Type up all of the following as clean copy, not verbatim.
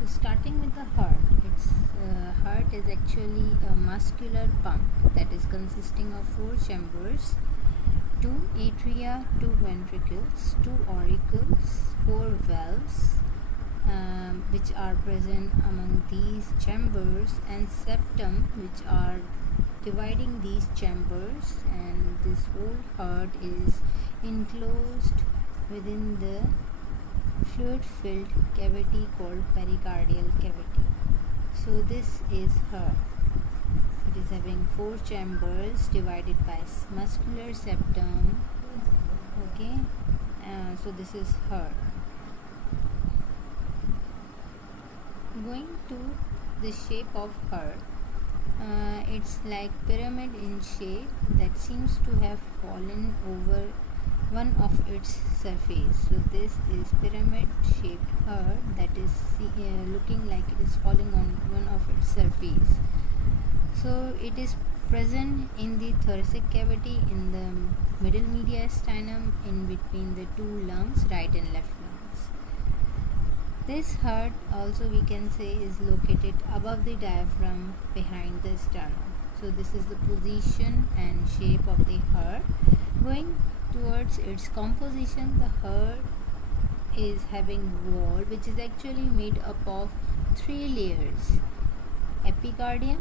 So starting with the heart, heart is actually a muscular pump that is consisting of 4 chambers, 2 atria, 2 ventricles, 2 auricles, 4 valves, which are present among these chambers, and septum, which are dividing these chambers, and this whole heart is enclosed within the fluid filled cavity called pericardial cavity. So this is heart. It is having 4 chambers divided by muscular septum. Okay, so this is heart. Going to the shape of heart, it's like pyramid in shape that seems to have fallen over one of its surface. So this is pyramid shaped heart that is looking like it is falling on one of its surface. So it is present in the thoracic cavity, in the middle mediastinum, in between the 2 lungs, right and left lungs. This heart also we can say is located above the diaphragm, behind the sternum. So this is the position and shape of the heart. Going towards its composition, the heart is having wall which is actually made up of 3 layers: epicardium,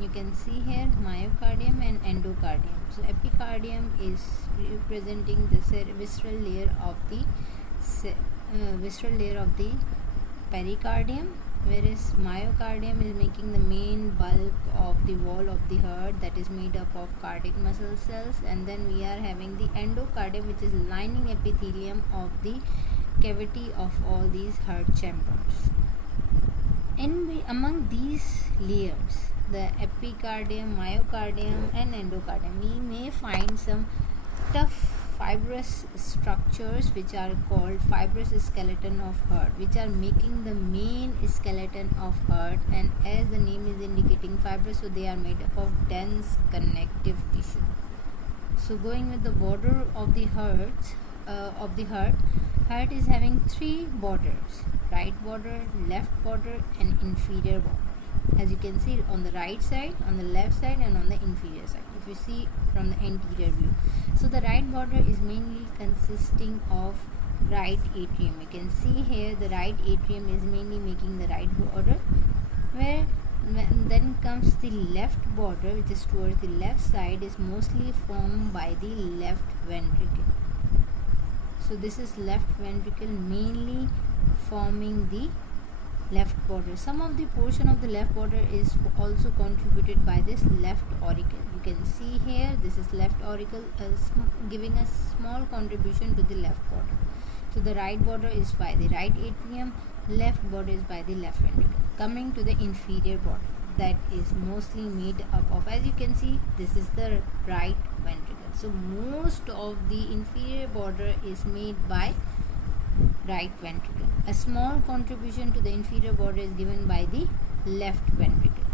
you can see here, myocardium and endocardium. So epicardium is representing the visceral layer of the pericardium, whereas myocardium is making the main bulk of the wall of the heart that is made up of cardiac muscle cells, and then we are having the endocardium, which is lining epithelium of the cavity of all these heart chambers. Among these layers, the epicardium, myocardium and endocardium, we may find some tough fibrous structures which are called fibrous skeleton of heart, which are making the main skeleton of heart, and as the name is indicating fibrous, so they are made up of dense connective tissue. So going with the border of the heart, heart is having 3 borders: right border, left border and inferior border. As you can see on the right side, on the left side and on the inferior side, if you see from the anterior view. So the right border is mainly consisting of right atrium. You can see here the right atrium is mainly making the right border, where then comes the left border, which is towards the left side, is mostly formed by the left ventricle. So this is left ventricle mainly forming the left border. Some of the portion of the left border is also contributed by this left auricle. You can see here, this is left auricle giving a small contribution to the left border. So the right border is by the right atrium, left border is by the left ventricle. Coming to the inferior border, that is mostly made up of, as you can see, this is the right ventricle. So most of the inferior border is made by right ventricle. A small contribution to the inferior border is given by the left ventricle.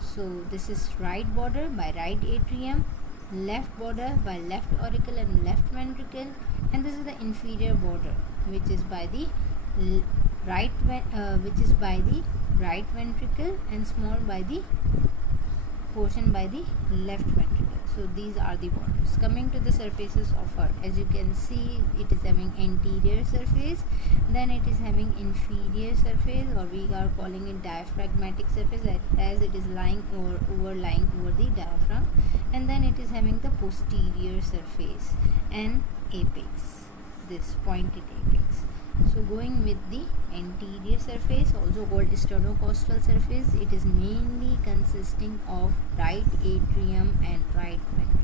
So this is right border by right atrium, left border by left auricle and left ventricle, and this is the inferior border, which is by the right ventricle and small by the portion by the left ventricle. So these are the borders. Coming to the surfaces of heart, as you can see, it is having anterior surface, then it is having inferior surface, or we are calling it diaphragmatic surface, as it is lying or overlying over the diaphragm, and then it is having the posterior surface and apex, this pointed apex. So going with the anterior surface, also called sternocostal surface, it is mainly consisting of right atrium and right ventricle.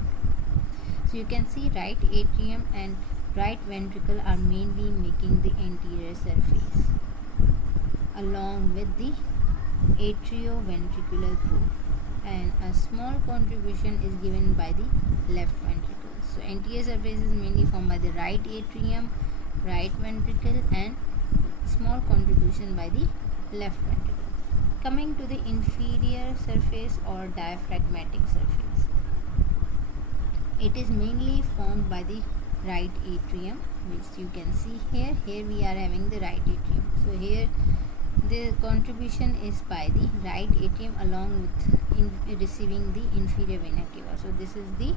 So you can see right atrium and right ventricle are mainly making the anterior surface, along with the atrioventricular groove, and a small contribution is given by the left ventricle. So anterior surface is mainly formed by the right atrium, right ventricle and small contribution by the left ventricle. Coming to the inferior surface or diaphragmatic surface, it is mainly formed by the right atrium, which you can see here. Here we are having the right atrium. So here The contribution is by the right atrium along with receiving the inferior vena cava. So this is the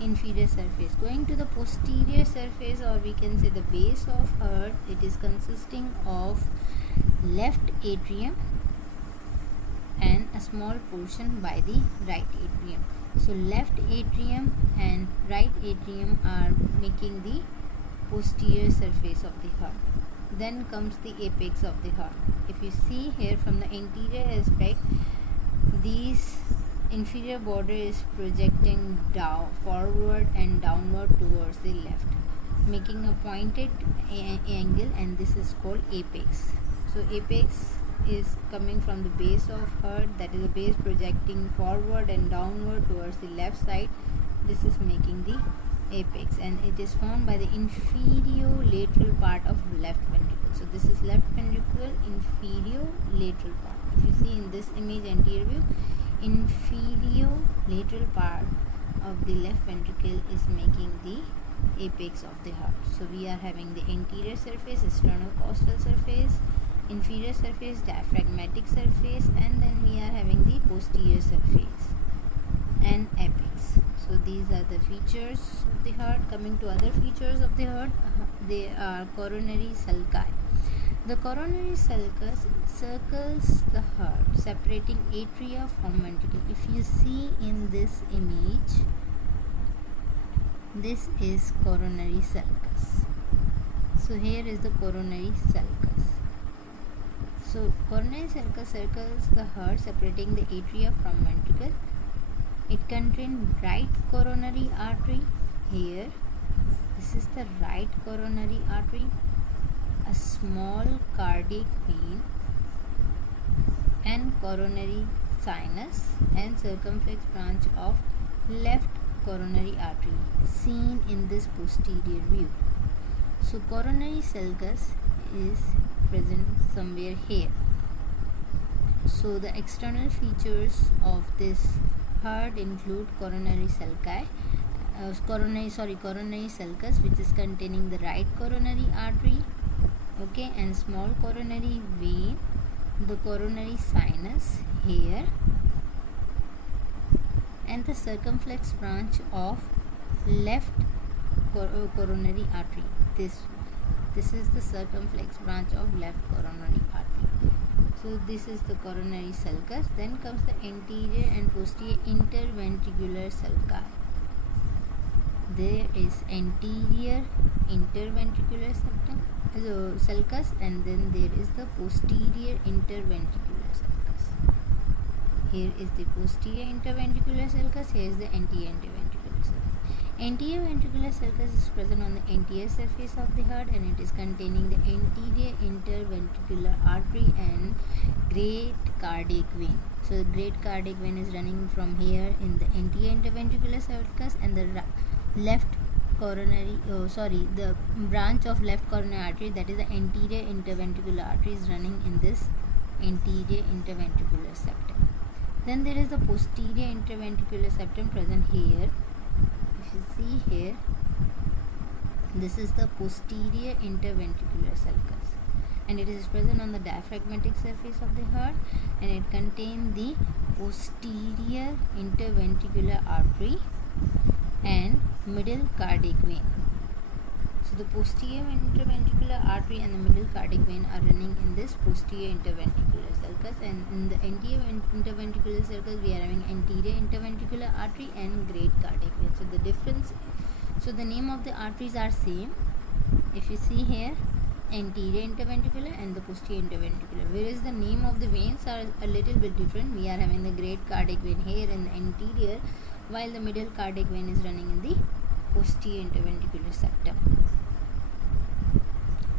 inferior surface. Going to the posterior surface, or we can say the base of heart, it is consisting of left atrium and a small portion by the right atrium. So left atrium and right atrium are making the posterior surface of the heart. Then comes the apex of the heart. If you see here from the anterior aspect, these inferior border is projecting down, forward and downward towards the left, making a pointed angle, and this is called apex. So apex is coming from the base of heart, that is the base projecting forward and downward towards the left side. This is making the apex, and it is formed by the inferior lateral part of left ventricle. So this is left ventricle, inferior lateral part. If you see in this image, anterior view, inferior lateral part of the left ventricle is making the apex of the heart. So we are having the anterior surface, sternocostal surface, inferior surface, diaphragmatic surface, and then we are having the posterior surface and apex. So these are the features of the heart. Coming to other features of the heart, they are coronary sulci. The coronary sulcus circles the heart, separating atria from ventricle. If you see in this image, this is coronary sulcus. So here is the coronary sulcus. So coronary sulcus circles the heart, separating the atria from ventricle. It contains right coronary artery. Here, this is the right coronary artery, a small cardiac vein, and coronary sinus and circumflex branch of left coronary artery, seen in this posterior view. So coronary sulcus is present somewhere here. So the external features of this heart include coronary sulci, coronary sulcus, which is containing the right coronary artery, okay, and small coronary vein, the coronary sinus here, and the circumflex branch of left coronary artery. This is the circumflex branch of left coronary artery. So this is the coronary sulcus. Then comes the anterior and posterior interventricular sulci. There is anterior interventricular sulcus, and then there is the posterior interventricular sulcus. Here is the posterior interventricular sulcus. Here is the anterior interventricular sulcus. Anterior ventricular sulcus is present on the anterior surface of the heart, and it is containing the anterior interventricular artery and great cardiac vein. So the great cardiac vein is running from here in the anterior interventricular sulcus, and the the branch of left coronary artery, that is the anterior interventricular artery, is running in this anterior interventricular septum. Then there is the posterior interventricular septum present here. If you see here, this is the posterior interventricular sulcus, and it is present on the diaphragmatic surface of the heart, and it contains the posterior interventricular artery and middle cardiac vein. So the posterior interventricular artery and the middle cardiac vein are running in this posterior interventricular sulcus, and in the anterior interventricular sulcus we are having anterior interventricular artery and great cardiac vein. So the difference, so the name of the arteries are same. If you see here, anterior interventricular and the posterior interventricular, whereas the name of the veins are a little bit different. We are having the great cardiac vein here in the anterior, while the middle cardiac vein is running in the posterior interventricular septum.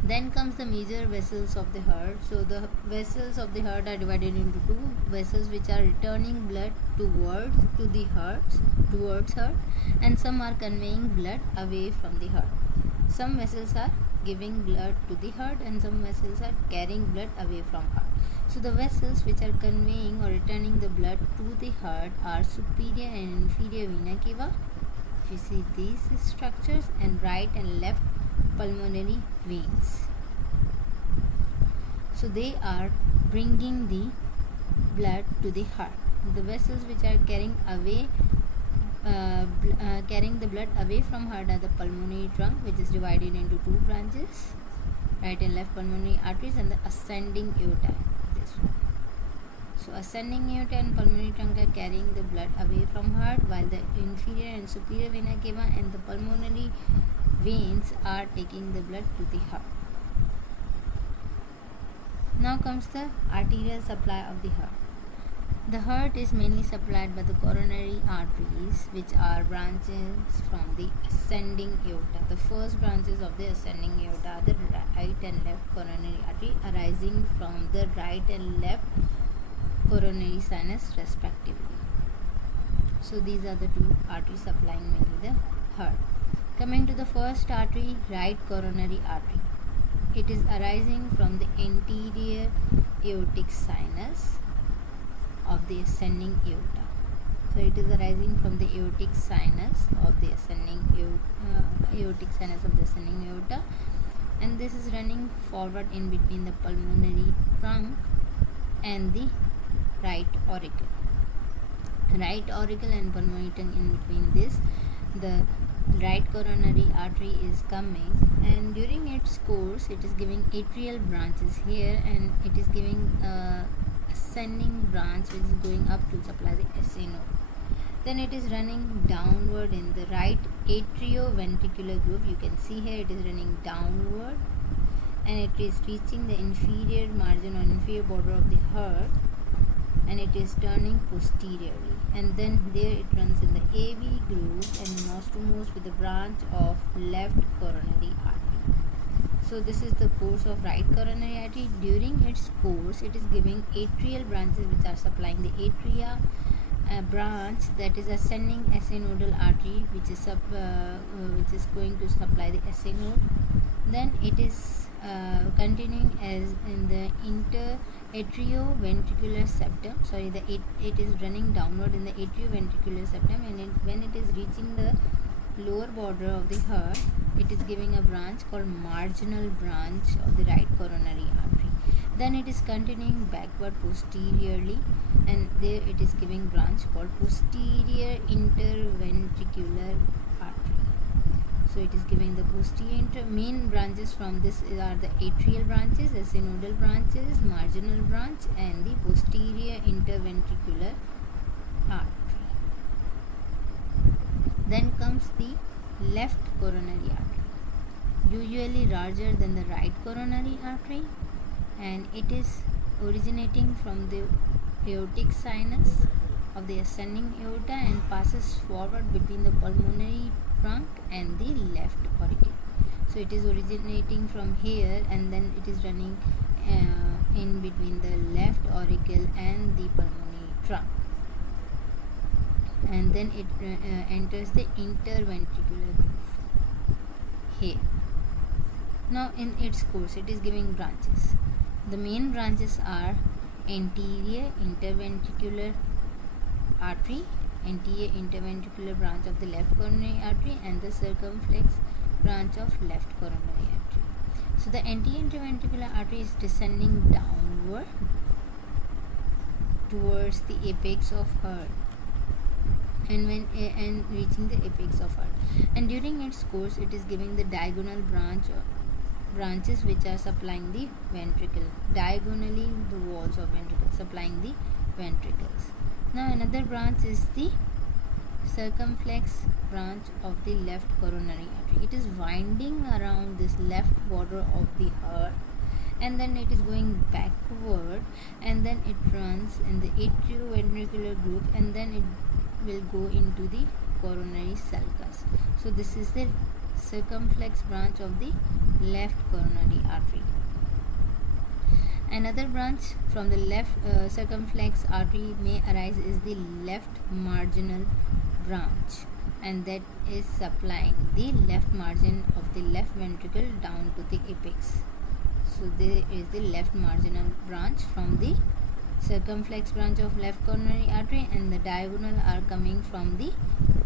Then comes the major vessels of the heart. So the vessels of the heart are divided into two vessels, which are returning blood towards heart, and some are conveying blood away from the heart. Some vessels are giving blood to the heart, and some vessels are carrying blood away from heart. So the vessels which are conveying or returning the blood to the heart are superior and inferior vena cava. If you see these structures, and right and left pulmonary veins. So they are bringing the blood to the heart. The vessels which are carrying the blood away from heart are the pulmonary trunk, which is divided into two branches, right and left pulmonary arteries, and the ascending aorta, this one. So ascending aorta and pulmonary trunk are carrying the blood away from heart, while the inferior and superior vena cava and the pulmonary veins are taking the blood to the heart. Now comes the arterial supply of the heart. The heart is mainly supplied by the coronary arteries, which are branches from the ascending aorta. The first branches of the ascending aorta are the right and left coronary artery, arising from the right and left coronary sinus respectively. So these are the two arteries supplying mainly the heart. Coming to the first artery, right coronary artery. It is arising from the anterior aortic sinus of the ascending aorta. So it is arising from the aortic sinus of the ascending aorta, and this is running forward in between the pulmonary trunk and the right auricle. Right auricle and pulmonary trunk, in between this, the right coronary artery is coming, and during its course it is giving atrial branches here, and it is giving ascending branch which is going up to supply the SA node. Then it is running downward in the right atrioventricular groove. You can see here it is running downward, and it is reaching the inferior margin or inferior border of the heart, and it is turning posteriorly, and then there it runs in the AV groove and nose to nose with the branch of left coronary artery. So this is the course of right coronary artery. During its course it is giving atrial branches which are supplying the atria, branch that is ascending SA nodal artery, which is going to supply the SA node. Then it is continuing as in the atrioventricular septum. It is running downward in the atrioventricular septum, and when it is reaching the lower border of the heart, it is giving a branch called marginal branch of the right coronary artery. Then it is continuing backward posteriorly, and there it is giving branch called posterior interventricular artery. So it is giving the posterior main branches from this are the atrial branches, synodal branches, marginal branch, and the posterior interventricular artery. Then comes the left coronary artery, usually larger than the right coronary artery, and it is originating from the aortic sinus of the ascending aorta and passes forward between the pulmonary trunk and the left auricle. So it is originating from here, and then it is running in between the left auricle and the pulmonary trunk, and then it enters the interventricular groove here. Now in its course it is giving branches. The main branches are anterior interventricular artery, anterior interventricular branch of the left coronary artery, and the circumflex branch of left coronary artery. So the anterior interventricular artery is descending downward towards the apex of heart, and reaching the apex of heart, and during its course it is giving the diagonal branches which are supplying the ventricle, diagonally the walls of ventricle, supplying the ventricles. Now another branch is the circumflex branch of the left coronary artery. It is winding around this left border of the heart, and then it is going backward, and then it runs in the atrioventricular groove, and then it will go into the coronary sulcus. So this is the circumflex branch of the left coronary artery. Another branch from the left circumflex artery may arise is the left marginal branch, and that is supplying the left margin of the left ventricle down to the apex. So there is the left marginal branch from the circumflex branch of left coronary artery, and the diagonal are coming from the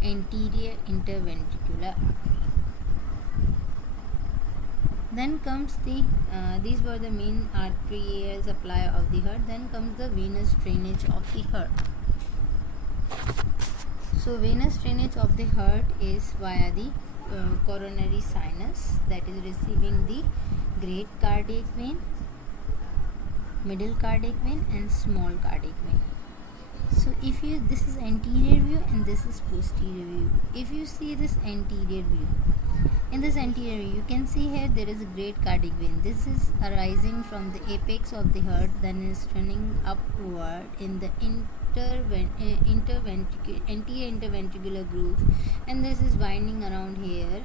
anterior interventricular artery. Then comes the these were the main arterial supply of the heart. Then comes the venous drainage of the heart. So venous drainage of the heart is via the coronary sinus, that is receiving the great cardiac vein, middle cardiac vein and small cardiac vein. So if you, this is anterior view and this is posterior view. If you see this anterior view, in this anterior view you can see here there is a great cardiac vein. This is arising from the apex of the heart, then is running upward in the anterior interventricular groove, and this is winding around here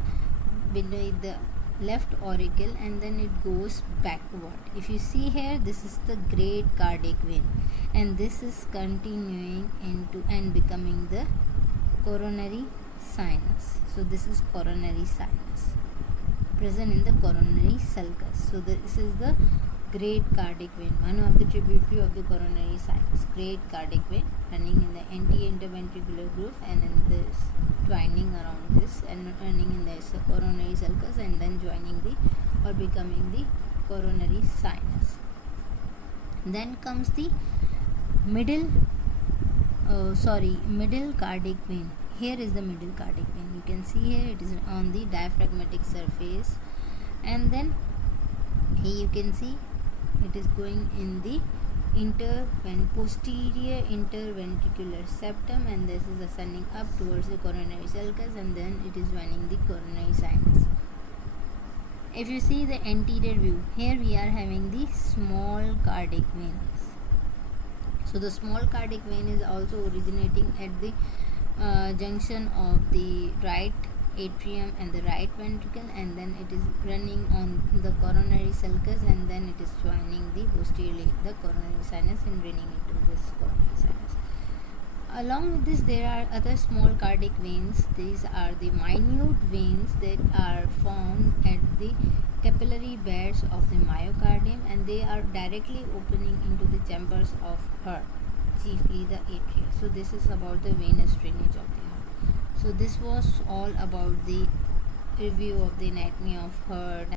below the left auricle, and then it goes backward. If you see here, this is the great cardiac vein, and this is continuing into and becoming the coronary sinus. So this is coronary sinus present in the coronary sulcus. So this is the great cardiac vein, one of the tributary of the coronary sinus, great cardiac vein running in the anterior interventricular groove and in this winding around this and running in this coronary sulcus and then joining the or becoming the coronary sinus. Then comes the middle cardiac vein. Here is the middle cardiac vein. You can see here it is on the diaphragmatic surface, and then here you can see it is going in the posterior interventricular septum, and this is ascending up towards the coronary sulcus, and then it is joining the coronary sinus. If you see the anterior view, here we are having the small cardiac veins. So the small cardiac vein is also originating at the junction of the right atrium and the right ventricle, and then it is running on the coronary sulcus, and then it is joining the posteriorly the coronary sinus and draining into this coronary sinus. Along with this, there are other small cardiac veins. These are the minute veins that are found at the capillary beds of the myocardium, and they are directly opening into the chambers of heart, chiefly the atria. So this is about the venous drainage of the heart. So this was all about the review of the anatomy of heart.